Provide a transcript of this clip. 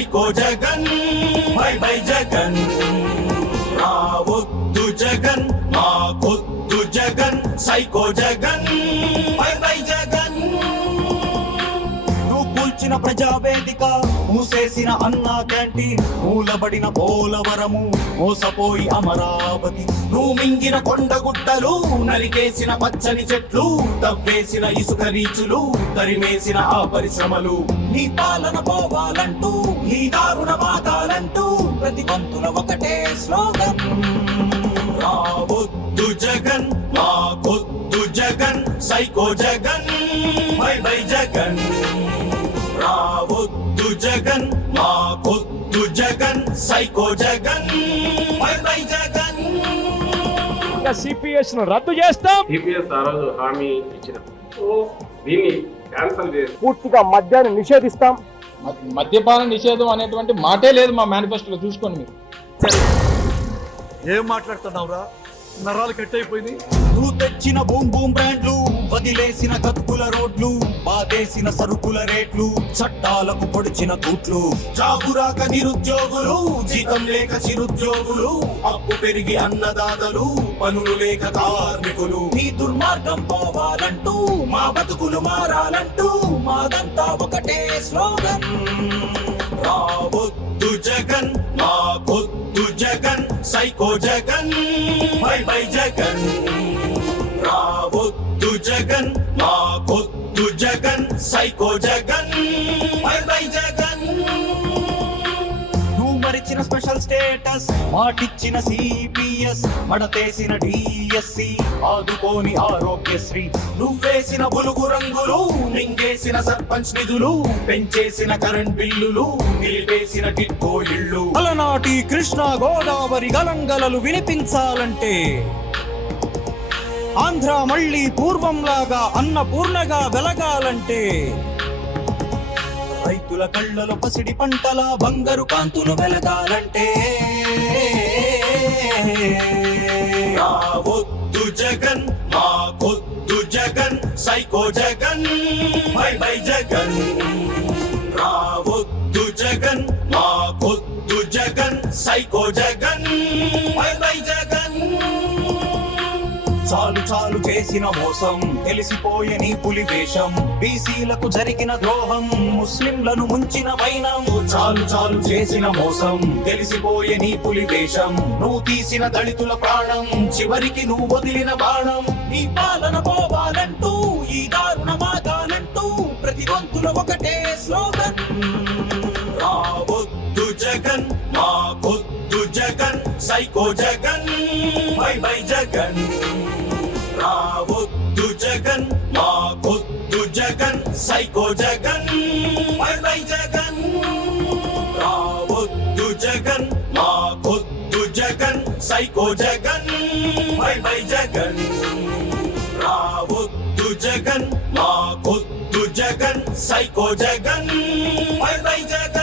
Psycho Jagan bye bye Jagan రావొద్దు జగన్ మాకొద్దు Jagan psycho Jagan bye bye Jagan నువ్వు కూల్చిన ప్రజావేదిక మూసేసిన అన్నా క్యాంటీన్ మూలబడిన పోలవరము మోసపోయి అమరావతి నువ్వు మింగిన కొండగుట్టలు నరికేసిన పచ్చని చెట్లు తవ్వేసిన ఇసుక రీచులు తరిమేసిన ఆ పరిశ్రమలు నీ పాలన పోవాలంటూ నీ దారుణ వాదాలంటూ ప్రతి గొంతుల ఒకటే స్లోగన్ రావొద్దు జగన్ మాకొద్దు Jagan psycho Jagan bye bye Jagan రావొద్దు జగన్ మాకొద్దు Jagan psycho Jagan bye bye Jagan CPS ను రద్దు చేస్తాం. సిపిఎస్ ఆ రోజు హామీ ఇచ్చిన దీన్ని క్యాన్సల్ చేసి పూర్తిగా మద్యాన్ని నిషేధిస్తాం. మద్యపాన నిషేధం అనేటువంటి మాటే లేదు మా మేనిఫెస్టోలో, చూసుకోండి మీరు. ఏం మాట్లాడుతున్నావురా, నరాలు కట్ అయిపోయింది. నువ్వు తెచ్చిన బూమ్ బూమ్ బ్రాండ్లు వదిలేసిన కత్తుల రోడ్లు బాధేసిన సరుకుల రేట్లు చట్టాలకు పొడిచిన తూట్లు జాగురాక నిరుద్యోగులు జీతం లేక చిరుద్యోగులు అప్పు పెరిగి అన్నదాతలు పనులు లేక కార్మికులు నీ దుర్మార్గం పోవాలంటూ మా బతుకులు మారాలంటూ మాదంతా ఒకటే స్లోగన్ రావొద్దు జగన్ మాకొద్దు Jagan psycho Jagan bye bye Jagan రావొద్దు జగన్ మాకొద్దు Jagan psycho Jagan bye bye Jagan నువ్వు మరిచిన స్పెషల్ స్టేటస్ మాటిచ్చిన సిపిఎస్ మడతేసిన డిఎస్సి ఆదుకోని ఆరోగ్యశ్రీ నువ్వేసిన బులుగు రంగులు మింగేసిన సర్పంచ్ నిధులు పెంచేసిన కరెంట్ బిల్లులు నిలిపేసిన టిట్కో ఇళ్ళు అలనాటి కృష్ణా గోదావరి గలంగలలు వినిపించాలంటే ఆంధ్ర మళ్ళీ పూర్వంలాగా అన్నపూర్ణగా వెలగాలంటే రైతుల కళ్ళలో పసిడి పంటల బంగారు కాంతులు వెలగాలంటే రావొద్దు జగన్ మాకొద్దు Jagan psycho Jagan bye bye Jagan రావొద్దు జగన్ మాకొద్దు Jagan psycho Jagan bye bye Jagan చాలు చాలు చేసిన మోసం తెలిసిపోయే నీ పులి వేషం బీసీలకు జరిగిన ద్రోహం ముస్లింలను ముంచిన వైనం చాలు చాలు చేసిన మోసం తెలిసిపోయే నీ పులి వేషం నువ్వు తీసిన దళితుల ప్రాణం చివరికి నువ్వు వదిలిన బాణం నీ పాలన పోవాలంటూ ఈ దారుణ మాగాలంటూ ప్రతి గొంతుల ఒకటే స్లోగన్ రావొద్దు జగన్ మాకొద్దు Jagan psycho Jagan bye bye Jagan రావొద్దు జగన్ మాకొద్దు Jagan psycho Jagan bye bye Jagan రావొద్దు జగన్ మాకొద్దు Jagan psycho Jagan bye bye Jagan రావొద్దు జగన్ మాకొద్దు Jagan psycho Jagan bye bye Jagan